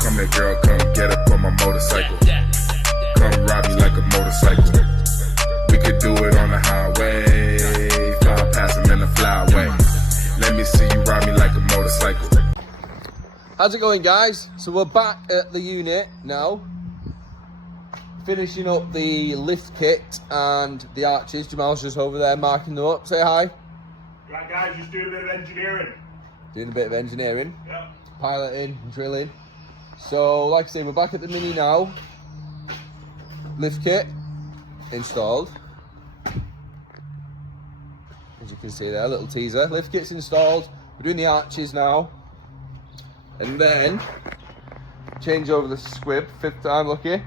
Come here, girl, come get up on my motorcycle. Come ride me like a motorcycle. We could do it on the highway, fly past them in the flyway. Let me see you ride me like a motorcycle. How's it going, guys? So we're back at the unit now, finishing up the lift kit and the arches. Jamal's just over there marking them up. Say hi. Right, guys, just doing a bit of engineering. Doing a bit of engineering. Yeah. Piloting, drilling. So, like I say, we're back at the Mini now. Lift kit installed. As you can see there, a little teaser. Lift kit's installed. We're doing the arches now. And then, change over the squib, 5th time lucky.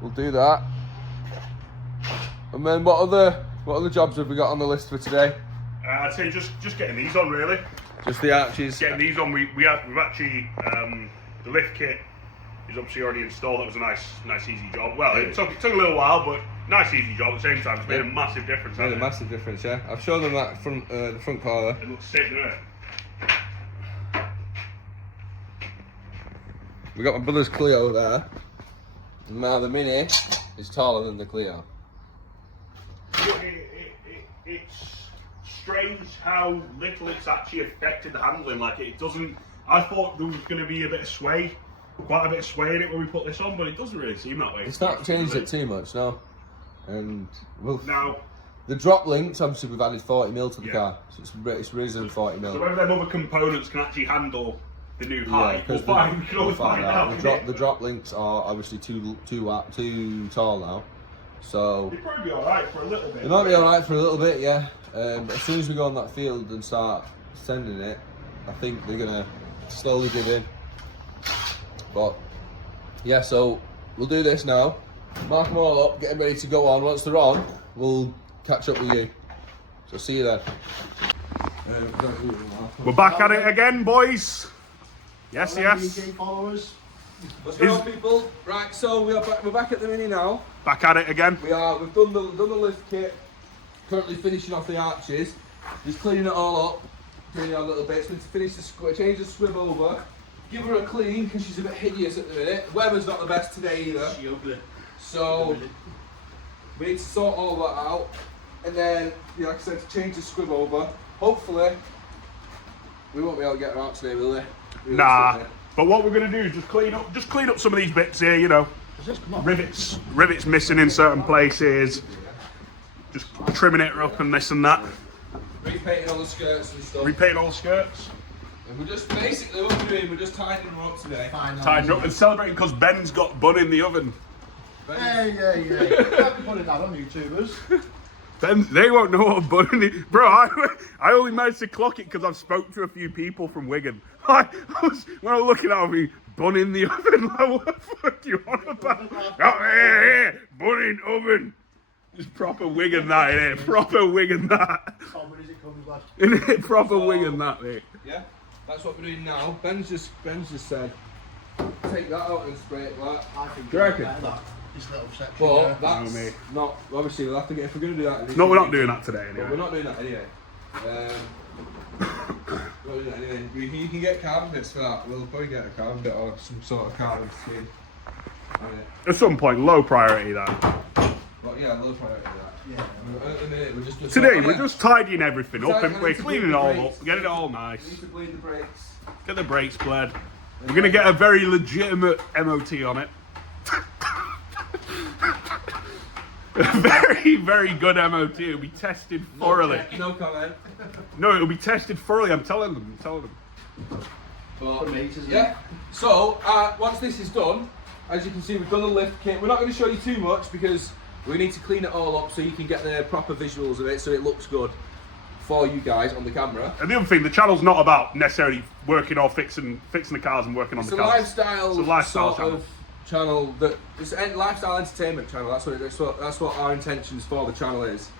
We'll do that. And then what other jobs have we got on the list for today? I'd say just getting these on, really. Just the arches. Getting these on. We've actually the lift kit is obviously already installed. That was a nice easy job. Well, it took a little while, but nice easy job at the same time. It's made a massive difference. Made a massive difference, yeah. I've shown them that front the front collar. It looks sick, doesn't it? We got my brother's Clio there. Now the Mini is taller than the Clio. It's strange how little it's actually affected the handling. Like it doesn't. I thought there was going to be a bit of sway, quite a bit of sway in it when we put this on, but it doesn't really seem that way. It's not changed it too much, no. And now the drop links, obviously we've added 40mm to the car, so it's risen 40mm. So whether them other components can actually handle the new height, we can always find out. The drop links are obviously too tall now, so they'd probably be alright for a little bit. They might be alright for a little bit, yeah. But as soon as we go on that field and start sending it, I think they're gonna slowly give in. But yeah, so we'll do this now. Mark them all up, get them ready to go on. Once they're on, we'll catch up with you. So see you then. We're back at it again, boys. Yes, yes. Followers. What's going on, people? Right, so we're back at the Mini now. Back at it again. We are. We've done the lift kit. Currently finishing off the arches. Just cleaning it all up. Cleaning out little bits. We need to finish the squib. Change the squib over. Give her a clean because she's a bit hideous at the minute. Weather's not the best today either. She ugly. So we need to sort all that out. And then, yeah, like I said, to change the squib over. Hopefully, we won't be able to get her out today, will we? Nah, but what we're going to do is just clean up some of these bits here, you know. Rivets missing in certain places. Just trimming it up and this and that. Repainting all the skirts and stuff. Repainting all the skirts. And we're just basically what we're doing, we're just tidying them up today. Tidying up and celebrating because Ben's got bun in the oven. Hey. Can't be putting that on YouTubers. Ben, they won't know what bun in it. Bro, I only managed to clock it because I've spoke to a few people from Wigan. When I was looking at me, bun in the oven. Like, what the fuck you on about? Oh, bun in oven. Just proper Wigan that, innit? Proper Wigan that. Innit? Proper Wigan that, mate. Yeah, that's what we're doing now. Ben's just said, take that out and spray it black. I think Do you reckon? This little section. But there. that's not, obviously we'll have to get, if we're going to do that. No, we're not doing that today, anyway. We're not doing that anyway. We're not doing that anyway. You can get carbon bits for that. We'll probably get a carbon bit or some sort of carbon scheme. At some point, low priority that. But yeah, low priority that. Yeah. At the minute, we're just Today, we're just tidying everything up and we're cleaning it all up, getting it all nice. We need to bleed the brakes. Get the brakes bled. We're going to get a very legitimate MOT on it. A very, very good MOT. It'll be tested thoroughly. No comment. No, it'll be tested thoroughly. I'm telling them. But, yeah. So once this is done, as you can see, we've done the lift kit. We're not going to show you too much because we need to clean it all up so you can get the proper visuals of it, so it looks good for you guys on the camera. And the other thing, the channel's not about necessarily working or fixing the cars and working on the cars. It's a lifestyle channel that it's a lifestyle entertainment channel. That's what our intentions for the channel is.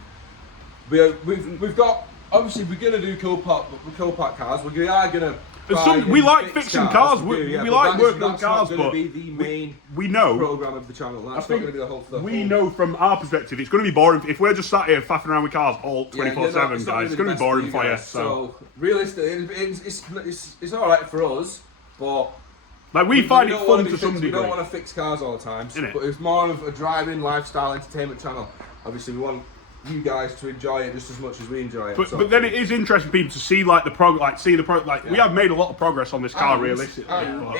We've got, obviously we're gonna do co-pack cars. We are gonna we like fixing cars. We like working on cars, but but be the main we know program of the channel. That's not going to be the whole. We know from our perspective, it's going to be boring if we're just sat here faffing around with cars all 24/7, guys. It's going to be boring for you. So realistically, it's all right for us, but Like we find it don't wanna fun be to some fixed- degree. We don't want to fix cars all the time, Innit? but it's more of a driving lifestyle entertainment channel. Obviously, we want you guys to enjoy it just as much as we enjoy it. But then it is interesting for people to see like we have made a lot of progress on this car realistically. but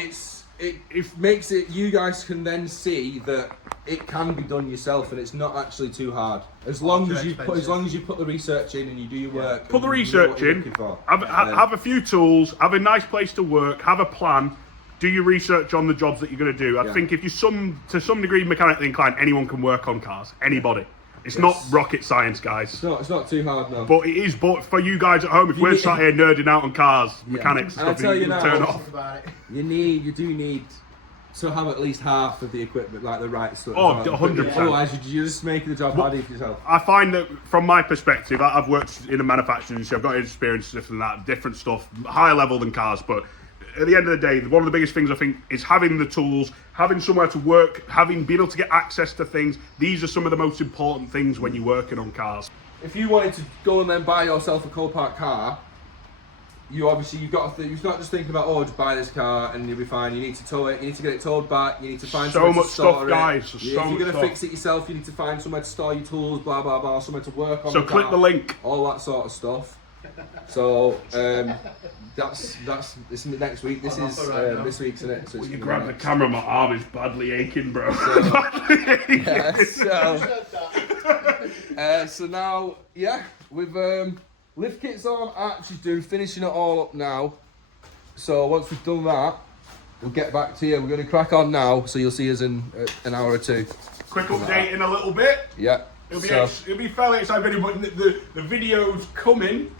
it makes it, you guys can then see that it can be done yourself and it's not actually too hard. As long as you put the research in and you do your work. Put the and you know what research you're in, looking for. have a few tools, have a nice place to work, have a plan, do your research on the jobs that you're going to do. I think if you're to some degree mechanically inclined, anyone can work on cars. Anybody. It's not rocket science, guys. It's not too hard, no. But it is. But for you guys at home, if we're sat here nerding out on cars, mechanics, And I stuff, tell you can now, turn off. you do need to have at least half of the equipment, like the right stuff. Oh, 100%. Otherwise, you're just making the job harder for yourself. I find that from my perspective, I've worked in a manufacturing industry. I've got experience in that, different stuff, higher level than cars. But at the end of the day, one of the biggest things I think is having the tools, having somewhere to work, being able to get access to things. These are some of the most important things when you're working on cars. If you wanted to go and then buy yourself a Copart car, you've got to you're not just thinking about, just buy this car and you'll be fine. You need to tow it, you need to get it towed back, you need to find So somewhere much to store stuff, it. guys, If you're going to fix it yourself, you need to find somewhere to store your tools, blah blah blah, somewhere to work on. So the click car, the link. all that sort of stuff. So that's this next week. This is this week's, isn't it? So it's You gonna grab be the next. camera, my arm is badly aching, bro. So now, we've lift kits on. Arch is finishing it all up now. So once we've done that, we'll get back to you. We're going to crack on now, so you'll see us in an hour or two. Quick update in a little bit. Yeah. It'll be fairly exciting, but the videos coming.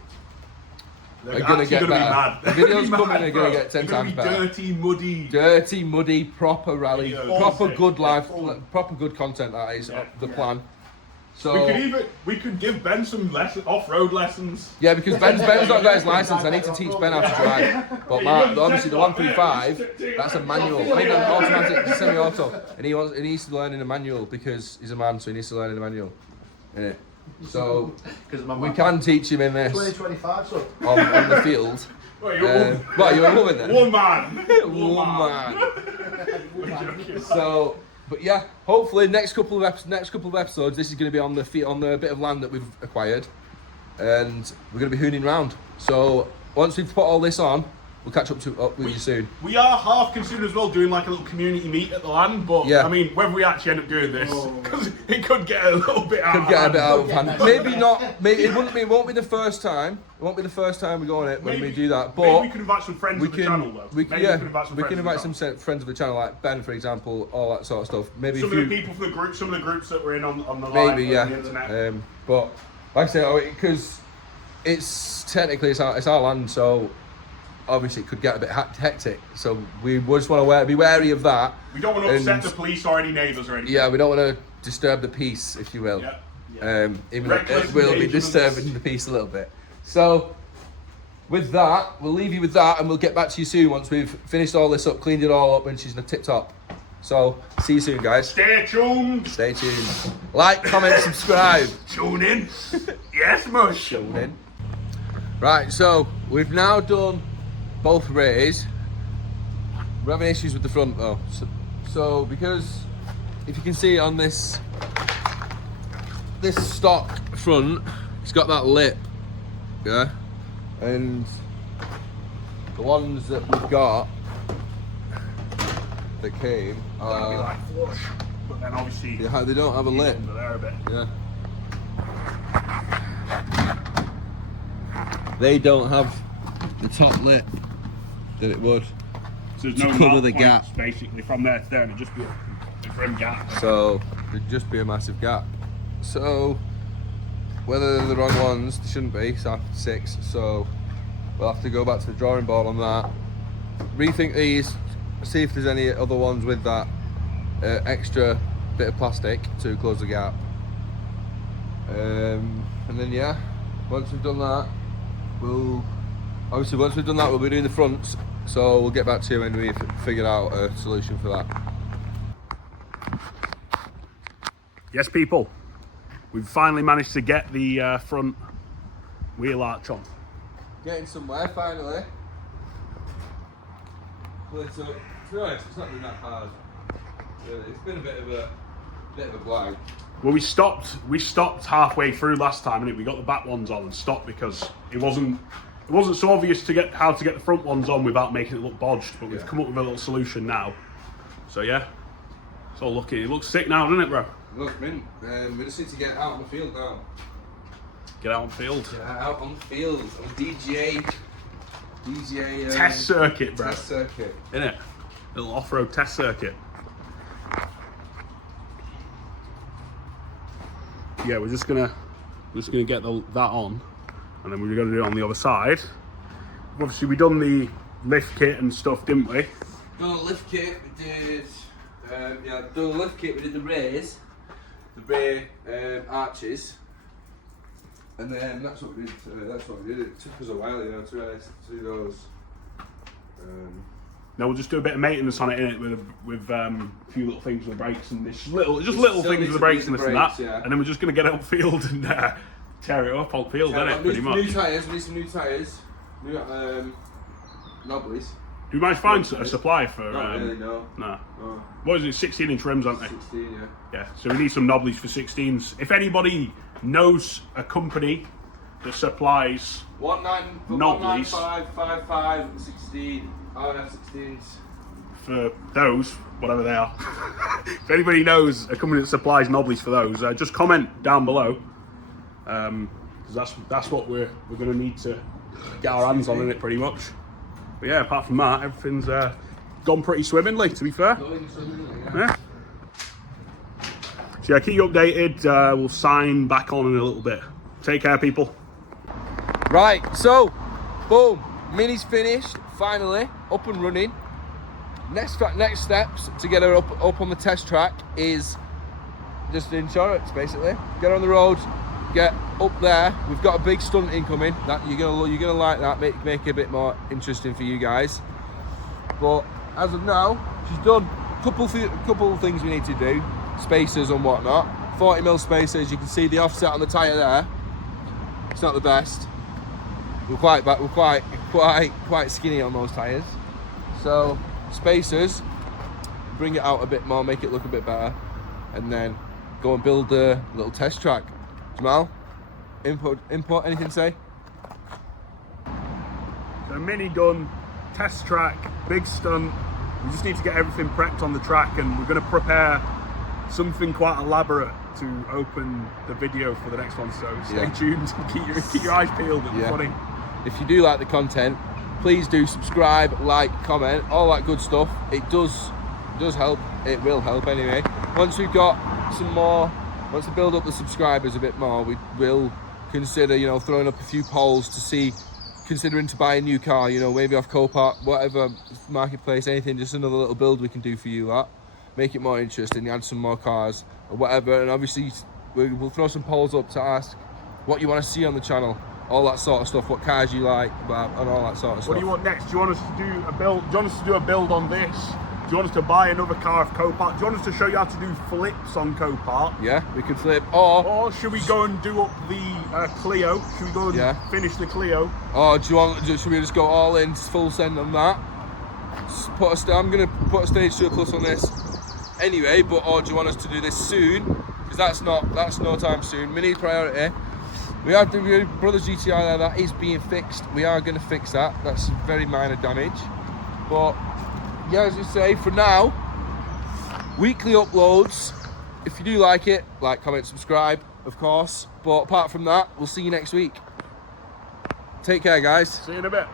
They're gonna get gonna better. Be mad. The videos coming are gonna get 10 They're times gonna be better. Dirty, muddy. Muddy, proper rally, Videos. proper good life, Full. proper good content. That is the plan. So We could give Ben some off-road lessons. yeah, because Ben's not got his license. I need to teach Ben how to drive. But obviously the 135, that's a manual. I mean, an automatic, semi-auto, and he needs to learn in a manual because he's a man, so he needs to learn in a manual. Innit? So we can teach him in this 2025, so. on the field. Well, you're You're a woman then. one man. Woman. So, but yeah, hopefully next couple of episodes, this is going to be on the bit of land that we've acquired, and we're going to be hooning round. So once we've put all this on, we'll catch up with you soon. We are half considering as well doing like a little community meet at the land, but Yeah. I mean, whether we actually end up doing this, because it could get a little bit out. Could get a bit out of hand. Maybe not. Maybe it won't be the first time. It won't be the first time we go on it when we do that. But maybe we could invite some friends of the channel though. We can invite some friends friends of the channel, like Ben, for example, all that sort of stuff. Maybe some a few, of the people from the group, some of the groups that we're in on the live maybe on the internet. But like I say, because it's technically it's our land, so obviously it could get a bit hectic. So we just want to be wary of that. We don't want to upset the police or any neighbours or anything. Yeah, we don't want to disturb the peace, if you will. Yeah. Even though it will be disturbing the peace a little bit. So with that, we'll leave you with that, and we'll get back to you soon once we've finished all this up, cleaned it all up, and she's in the tip top. So see you soon, guys. Stay tuned. Stay tuned. Like, comment, subscribe. Tune in. Yes, mush. Tune in. Right, so we've now done both rays. We're having issues with the front though. So because if you can see on this stock front, it's got that lip, yeah, and the ones that we've got that came That'll be like flush, but then obviously they don't have a lip. under there a bit. Yeah. They don't have the top lip that it would. So there's To no cover mark the points, gap. basically from there to there, and it'd just be a grim gap. So there'd just be a massive gap. So whether they're the wrong ones, they shouldn't be. So 6. So we'll have to go back to the drawing board on that. Rethink these. See if there's any other ones with that extra bit of plastic to close the gap. And then yeah, once we've done that, we'll be doing the fronts. So we'll get back to you when we've figured out a solution for that. Yes, people, we've finally managed to get the front wheel arch on. Getting somewhere finally. Well, it's, to be honest, it's not been that hard. Really. It's been a bit of a blag. Well, we stopped halfway through last time, and we got the back ones on and stopped because it wasn't so obvious to get how to get the front ones on without making it look bodged. But we've come up with a little solution now. So yeah, it's all looking. It looks sick now, doesn't it, bro? Look, mint. We just need to get out on the field now. Get out on the field. Get out on the field. On DJ. Test circuit, bro. Test circuit. Innit? Little off-road test circuit. Yeah, we're just gonna get that on, and then we're gonna do it on the other side. Obviously, we done the lift kit and stuff, didn't we? Done the lift kit. We did. Done the lift kit. We did the rear arches, and then that's what we did. It took us a while, to do those. Now we'll just do a bit of maintenance on it, innit, with a few little things with the brakes and this little things with the brakes and this and that, yeah. and then we're just gonna get it upfield and tear it up on field, innit, pretty much. New tyres. We need some new tyres. New knobblies. Do you manage to find a supply for? Not really, no. Nah. No. What is it? 16-inch rims, aren't they? 16, yeah. Yeah. So we need some knobblies for 16s. If anybody knows a company that supplies 19555 and 16 RF16s for those, whatever they are. If anybody knows a company that supplies knobblies for those, just comment down below. Because that's what we're going to need to get our hands on in it, pretty much. But yeah, apart from that, everything's gone pretty swimmingly, to be fair. Yeah. So yeah, keep you updated. We'll sign back on in a little bit. Take care, people. Right, so, boom, Mini's finished, finally, up and running. Next steps to get her up on the test track is just insurance, basically. Get her on the road, get up there. We've got a big stunt incoming. That you're gonna like that. Make it a bit more interesting for you guys. But as of now, she's done a couple of things we need to do, spacers and whatnot. 40mm spacers. You can see the offset on the tyre there. It's not the best. We're quite skinny on those tyres. So spacers, bring it out a bit more, make it look a bit better, and then go and build the little test track. Jamal, input, anything to say? So Mini done, test track, big stunt. We just need to get everything prepped on the track, and we're going to prepare something quite elaborate to open the video for the next one. So stay tuned and keep your eyes peeled. It'll be funny. If you do like the content, please do subscribe, like, comment, all that good stuff. It does help. It will help anyway. Once we've got some more, once we build up the subscribers a bit more, we will consider, throwing up a few polls to see, considering to buy a new car, maybe off Copart, whatever, marketplace, anything, just another little build we can do for you, that. Make it more interesting, add some more cars or whatever, and obviously we'll throw some polls up to ask what you want to see on the channel. All that sort of stuff, what cars you like, and all that sort of stuff. What do you want next? Do you want us to do a build? Do you want us to do a build on this? Do you want us to buy another car off Copart? Do you want us to show you how to do flips on Copart? Yeah, we can flip. Or should we go and do up the Clio? Should we go and finish the Clio? Or should we just go all in, full send on that? I'm gonna put a stage surplus on this anyway. Or do you want us to do this soon? Because that's no time soon. Mini priority. We have the Brothers GTI there, that is being fixed. We are going to fix that. That's very minor damage. But yeah, as you say, for now, weekly uploads. If you do like it, like, comment, subscribe, of course. But apart from that, we'll see you next week. Take care, guys. See you in a bit.